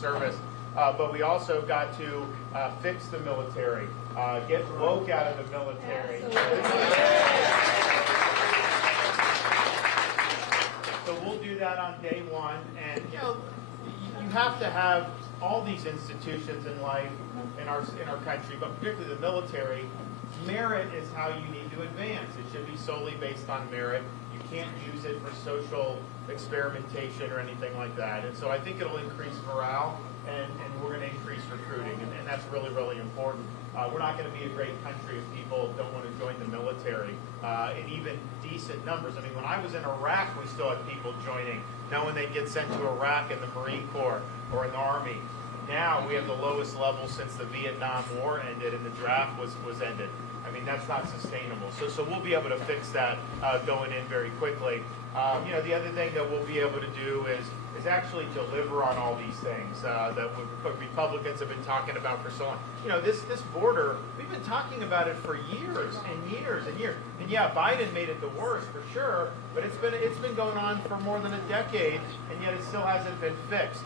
service. But we also got to fix the military, get woke out of the military. So we'll do that on day one. And you know, you have to have all these institutions in life in our country, but particularly the military. Merit is how you need to advance. It should be solely based on merit. You can't use it for social experimentation or anything like that. And so I think it'll increase morale, and we're going to increase recruiting, and that's really, really important. We're not going to be a great country if people don't want to join the military in even decent numbers. I mean, when I was in Iraq, we still had people joining, knowing they'd get sent to Iraq in the Marine Corps or in the Army. Now we have the lowest level since the Vietnam War ended and the draft was ended. I mean, that's not sustainable. So we'll be able to fix that going in very quickly. You know, the other thing that we'll be able to do is actually deliver on all these things that Republicans have been talking about for so long. You know, this border, we've been talking about it for years and years and years. And yeah, Biden made it the worst for sure, but it's been going on for more than a decade, and yet it still hasn't been fixed.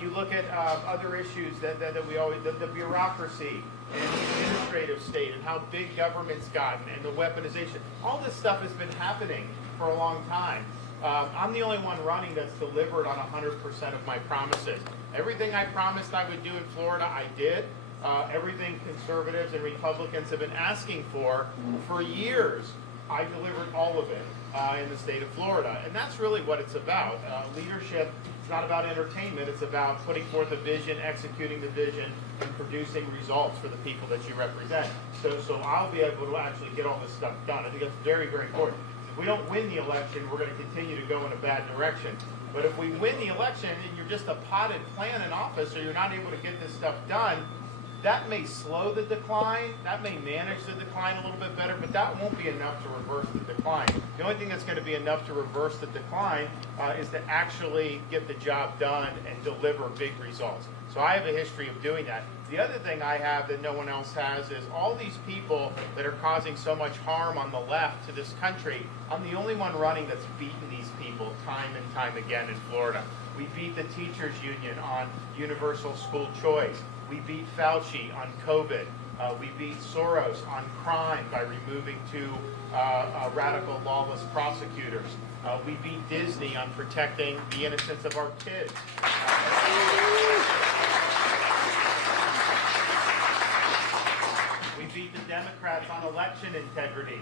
You look at other issues that we always, the bureaucracy and the administrative state and how big government's gotten and the weaponization. All this stuff has been happening for a long time. I'm the only one running that's delivered on 100% of my promises. Everything I promised I would do in Florida, I did. Everything conservatives and Republicans have been asking for years, I delivered all of it in the state of Florida. And that's really what it's about. Leadership, it's not about entertainment. It's about putting forth a vision, executing the vision, and producing results for the people that you represent. So I'll be able to actually get all this stuff done. I think that's very, very important. If we don't win the election, we're going to continue to go in a bad direction. But if we win the election and you're just a potted plant in office or you're not able to get this stuff done, that may slow the decline, that may manage the decline a little bit better, but that won't be enough to reverse the decline. The only thing that's going to be enough to reverse the decline is to actually get the job done and deliver big results. So I have a history of doing that. The other thing I have that no one else has is all these people that are causing so much harm on the left to this country. I'm the only one running that's beaten these people time and time again in Florida. We beat the teachers union on universal school choice. We beat Fauci on COVID. We beat Soros on crime by removing two radical lawless prosecutors. We beat Disney on protecting the innocence of our kids. We beat the Democrats on election integrity.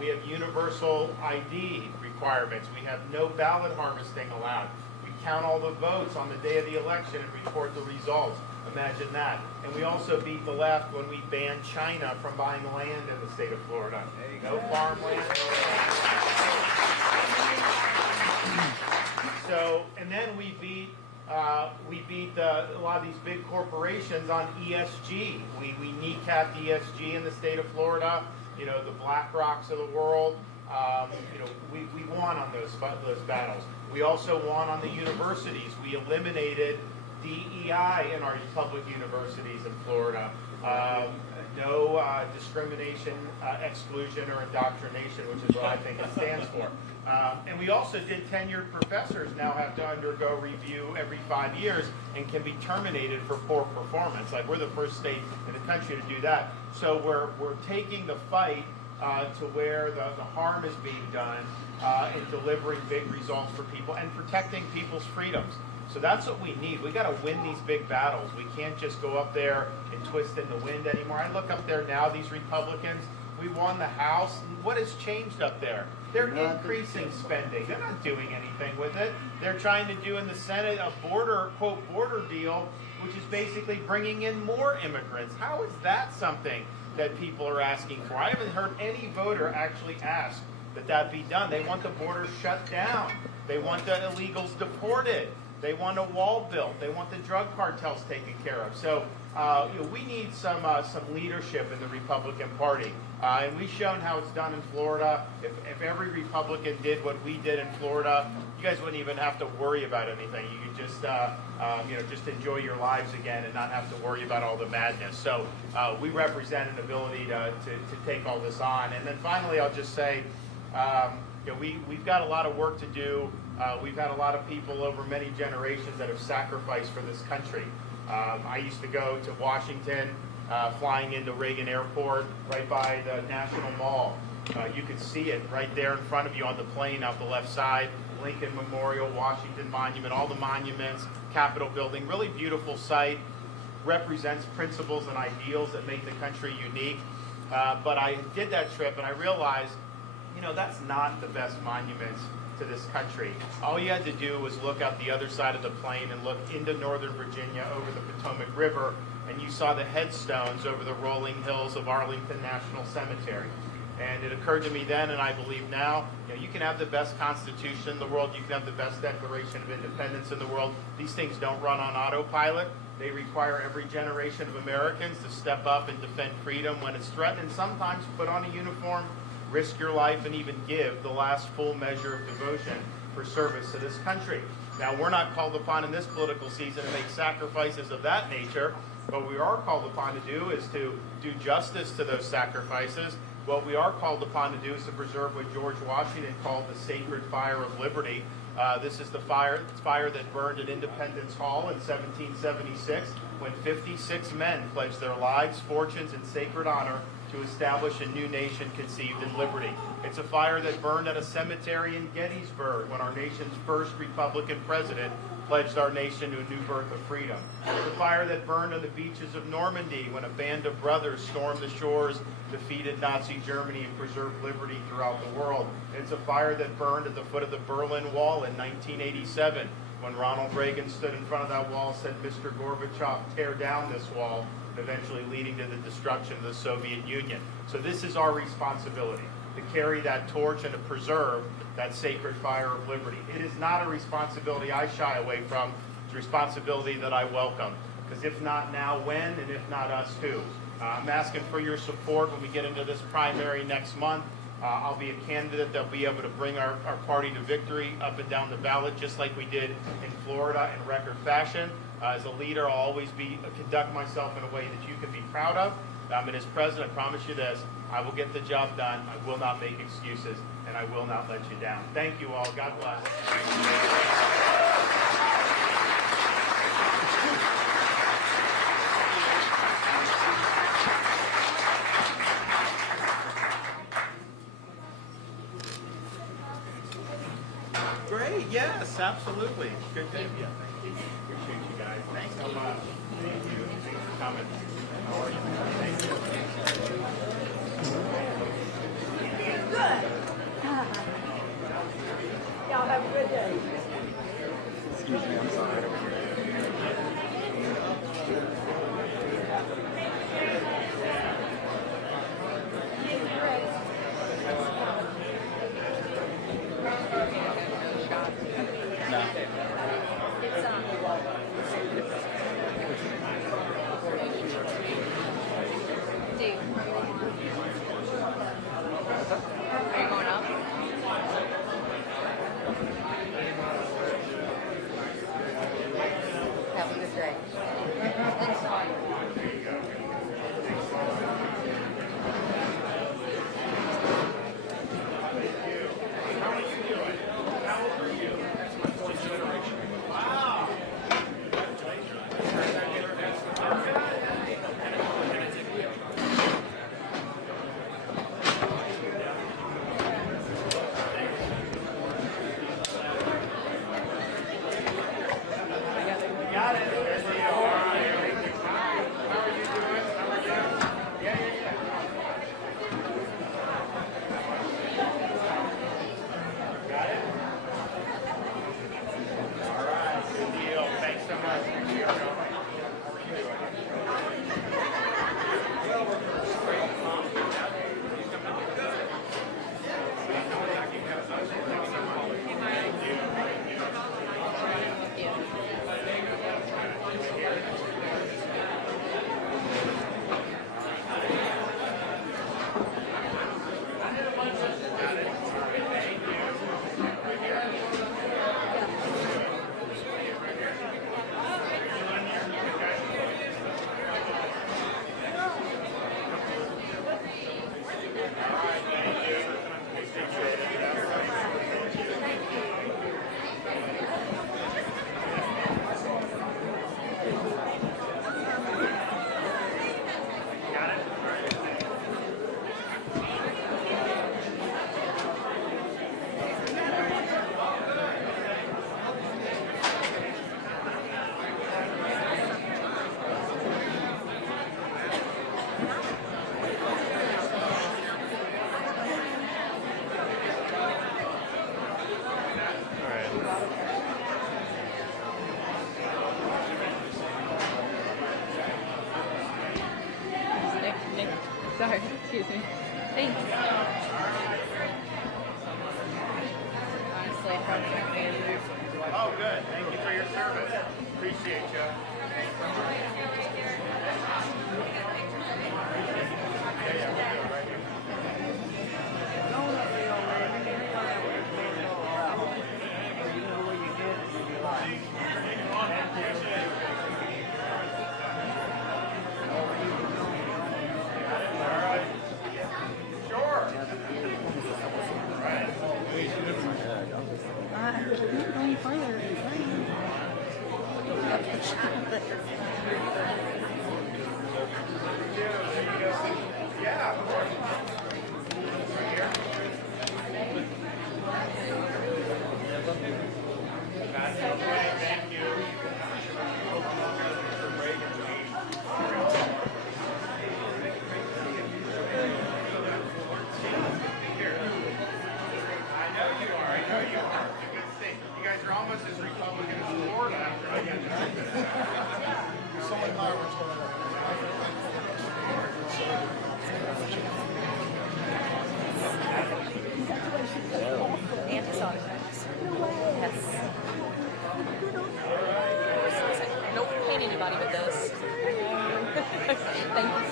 We have universal ID requirements. We have no ballot harvesting allowed. We count all the votes on the day of the election and report the results. Imagine that. And we also beat the left when we banned China from buying land in the state of Florida. No farmland. So, and then we beat a lot of these big corporations on ESG. We kneecapped ESG in the state of Florida. You know, the BlackRocks of the world. You know, we won on those battles. We also won on the universities. We eliminated DEI in our public universities in Florida. No discrimination, exclusion, or indoctrination, which is what I think it stands for. And we also did tenured professors now have to undergo review every 5 years and can be terminated for poor performance. Like, we're the first state in the country to do that. So we're taking the fight to where the harm is being done and delivering big results for people and protecting people's freedoms. So that's what we need. We got to win these big battles. We can't just go up there and twist in the wind anymore. I look up there now, these Republicans, we won the House. What has changed up there? They're increasing spending. They're not doing anything with it. They're trying to do in the Senate a border, quote, border deal, which is basically bringing in more immigrants. How is that something that people are asking for? I haven't heard any voter actually ask that be done. They want the border shut down. They want the illegals deported. They want a wall built. They want the drug cartels taken care of. So you know, we need some leadership in the Republican Party. And we've shown how it's done in Florida. If every Republican did what we did in Florida, you guys wouldn't even have to worry about anything. You could just you know, just enjoy your lives again and not have to worry about all the madness. So we represent an ability to take all this on. And then finally, I'll just say, you know, we've got a lot of work to do We've had a lot of people over many generations that have sacrificed for this country. I used to go to Washington, flying into Reagan Airport, right by the National Mall. You can see it right there in front of you on the plane out the left side. Lincoln Memorial, Washington Monument, all the monuments, Capitol Building, really beautiful site, represents principles and ideals that make the country unique. But I did that trip and I realized, you know, that's not the best monuments to this country. All you had to do was look out the other side of the plane and look into Northern Virginia over the Potomac River, and you saw the headstones over the rolling hills of Arlington National Cemetery. And it occurred to me then, and I believe now, you know, you can have the best Constitution in the world, you can have the best Declaration of Independence in the world. These things don't run on autopilot. They require every generation of Americans to step up and defend freedom when it's threatened, and sometimes put on a uniform, risk your life, and even give the last full measure of devotion for service to this country. Now, we're not called upon in this political season to make sacrifices of that nature. What we are called upon to do is to do justice to those sacrifices. What we are called upon to do is to preserve what George Washington called the sacred fire of liberty. This is the fire that burned at Independence Hall in 1776, when 56 men pledged their lives, fortunes, and sacred honor to establish a new nation conceived in liberty. It's a fire that burned at a cemetery in Gettysburg when our nation's first Republican president pledged our nation to a new birth of freedom. It's a fire that burned on the beaches of Normandy when a band of brothers stormed the shores, defeated Nazi Germany, and preserved liberty throughout the world. It's a fire that burned at the foot of the Berlin Wall in 1987 when Ronald Reagan stood in front of that wall and said, "Mr. Gorbachev, tear down this wall," eventually leading to the destruction of the Soviet Union. So this is our responsibility, to carry that torch and to preserve that sacred fire of liberty. It is not a responsibility I shy away from. It's a responsibility that I welcome. Because if not now, when? And if not us, who? I'm asking for your support when we get into this primary next month. I'll be a candidate that'll be able to bring our party to victory up and down the ballot, just like we did in Florida in record fashion. As a leader, I'll always conduct myself in a way that you can be proud of. And as president, I promise you this, I will get the job done. I will not make excuses, and I will not let you down. Thank you all. God bless. Great. Yes, absolutely. Good day. Yeah, thank you. Appreciate you guys. Thanks so much. Thank you. Thanks for coming. How are you? Thank you. Good. Y'all have a good day. Excuse me, I'm sorry. No. Dave, are you going up? Have a good day. Thanks a lot. Sorry, excuse me. Thanks. Honestly, I probably not gonna do it. Oh, good. Thank you for your service. Appreciate you. Going further. Yeah, of course. Right here. That's okay. Thank you. I know you are. I know you are. It's a good thing. You guys are almost as Republican as Florida after I get this. Someone hired And his autographs. Yes. Nope, can't anybody but this. Thank you